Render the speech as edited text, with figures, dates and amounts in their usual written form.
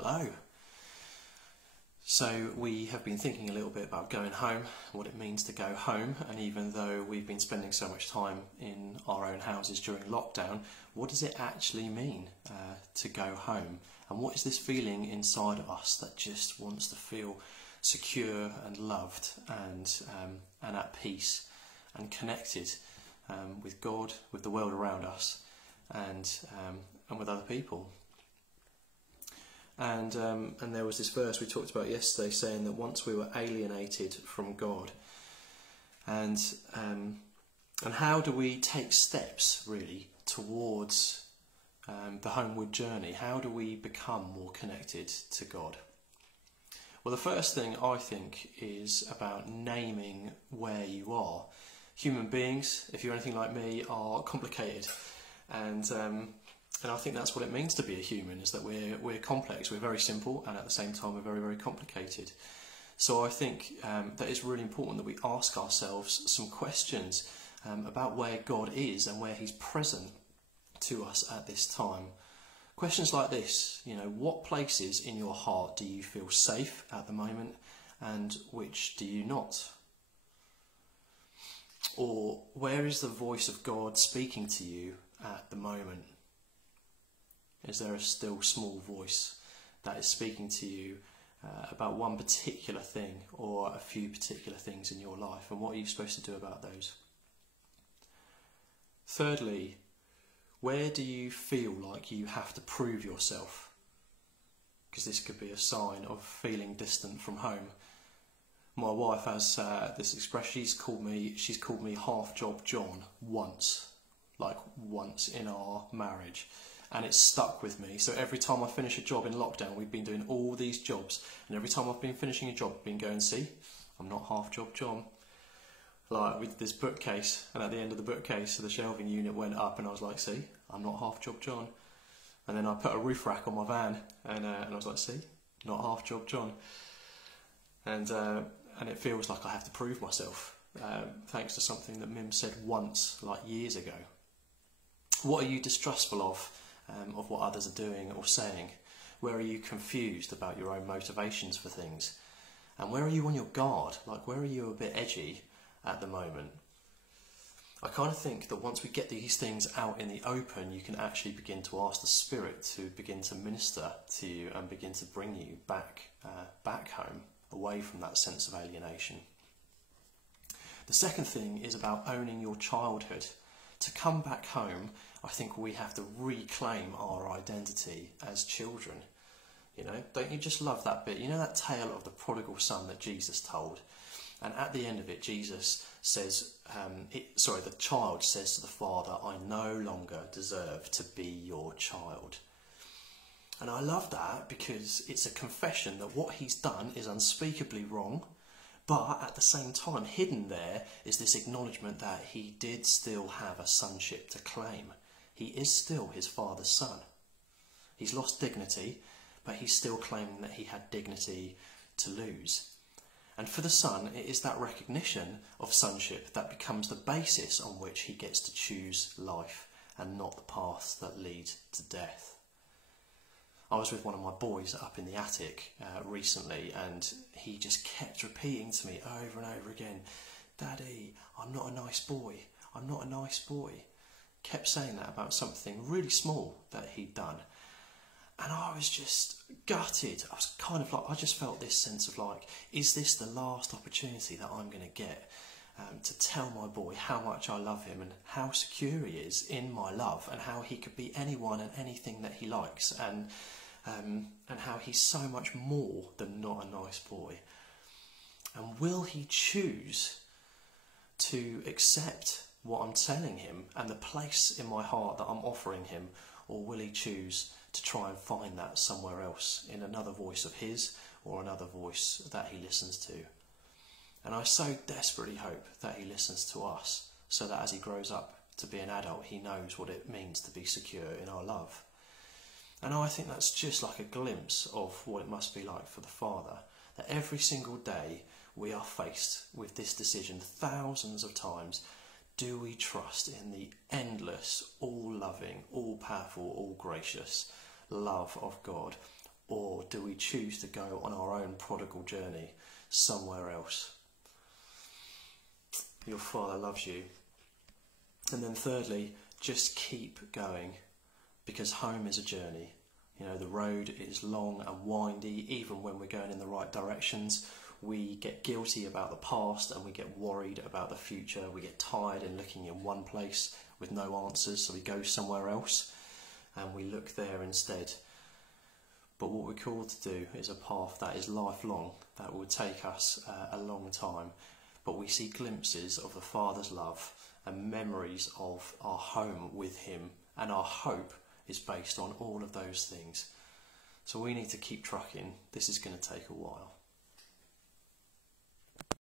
Hello. So we have been thinking a little bit about going home, what it means to go home, and even though we've been spending so much time in our own houses during lockdown, what does it actually mean to go home? And what is this feeling inside of us that just wants to feel secure and loved and at peace and connected with God, with the world around us, and with other people? And there was this verse we talked about yesterday saying that once we were alienated from God, and how do we take steps really towards the homeward journey? How do we become more connected to God? Well, the first thing I think is about naming where you are. Human beings, if you're anything like me, are complicated, and I think that's what it means to be a human, is that we're complex, we're very simple, and at the same time we're very, very complicated. So I think that it's really important that we ask ourselves some questions about where God is and where He's present to us at this time. Questions like this, what places in your heart do you feel safe at the moment, and which do you not? Or where is the voice of God speaking to you at the moment? Is there a still small voice that is speaking to you about one particular thing or a few particular things in your life, and what are you supposed to do about those? Thirdly, where do you feel like you have to prove yourself? Because this could be a sign of feeling distant from home. My wife has this expression, she's called me Half Job John once in our marriage. And it's stuck with me. So every time I finish a job in lockdown, we've been doing all these jobs, and every time I've been finishing a job, I've been going, see, I'm not Half Job John. Like with this bookcase, and at the end of the bookcase, the shelving unit went up, and I was like, see, I'm not Half Job John. And then I put a roof rack on my van, and I was like, see, not Half Job John. And it feels like I have to prove myself, thanks to something that Mim said once, like years ago. What are you distrustful of what others are doing or saying? Where are you confused about your own motivations for things? And where are you on your guard? Like, where are you a bit edgy at the moment? I kind of think that once we get these things out in the open, you can actually begin to ask the Spirit to begin to minister to you and begin to bring you back home, away from that sense of alienation. The second thing is about owning your childhood. To come back home, I think we have to reclaim our identity as children. Don't you just love that bit? That tale of the prodigal son that Jesus told? And at the end of it, Jesus says, the child says to the father, I no longer deserve to be your child. And I love that because it's a confession that what he's done is unspeakably wrong. But at the same time, hidden there is this acknowledgement that he did still have a sonship to claim. He is still his father's son. He's lost dignity, but he's still claiming that he had dignity to lose. And for the son, it is that recognition of sonship that becomes the basis on which he gets to choose life and not the paths that lead to death. I was with one of my boys up in the attic recently, and he just kept repeating to me over and over again, Daddy, I'm not a nice boy, I'm not a nice boy. Kept saying that about something really small that he'd done. And I was just gutted. I was kind of like, I just felt this sense of like, is this the last opportunity that I'm going to get to tell my boy how much I love him and how secure he is in my love, and how he could be anyone and anything that he likes, and how he's so much more than not a nice boy. And will he choose to accept what I'm telling him and the place in my heart that I'm offering him, or will he choose to try and find that somewhere else, in another voice of his or another voice that he listens to? And I so desperately hope that he listens to us, so that as he grows up to be an adult, he knows what it means to be secure in our love. And I think that's just like a glimpse of what it must be like for the Father, that every single day we are faced with this decision thousands of times. Do we trust in the endless, all-loving, all-powerful, all-gracious love of God? or do we choose to go on our own prodigal journey somewhere else? Your Father loves you. And then thirdly, just keep going, because home is a journey. You know, the road is long and windy. Even when we're going in the right directions, we get guilty about the past and we get worried about the future. We get tired in looking in one place with no answers, so we go somewhere else and we look there instead. But what we're called to do is a path that is lifelong, that will take us a long time. But we see glimpses of the Father's love and memories of our home with him, and our hope is based on all of those things. So we need to keep trucking. This is going to take a while.